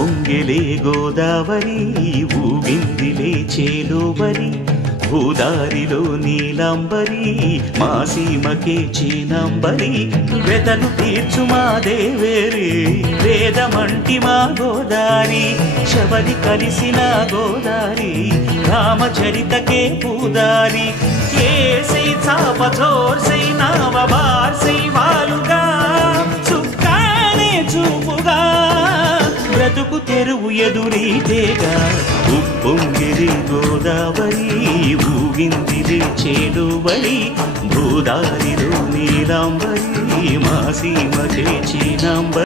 ఉప్పొంగిలే గోదావరి ఊగిందిలే చేలోబరి భూదారిలో నీలాంబరి మా సీమకే చీనాంబరి వెతలు తీర్చు మా దేవేరి వేదమంటి మా గోదారి శబరి కలిసిన గోదారి రామచరితకే పూదారి ఏసై చాప చోర్సై నావ బార్సై వాలుగా చుక్కానే చూపుగా బ్రతుకు తెరువు ఎదురీతేగా ఉప్పొంగిరి గోదావరి ఊగిందిలే చేలువరి భూదారిలో నీలాంబరి మా సీమకే చీనాంబరి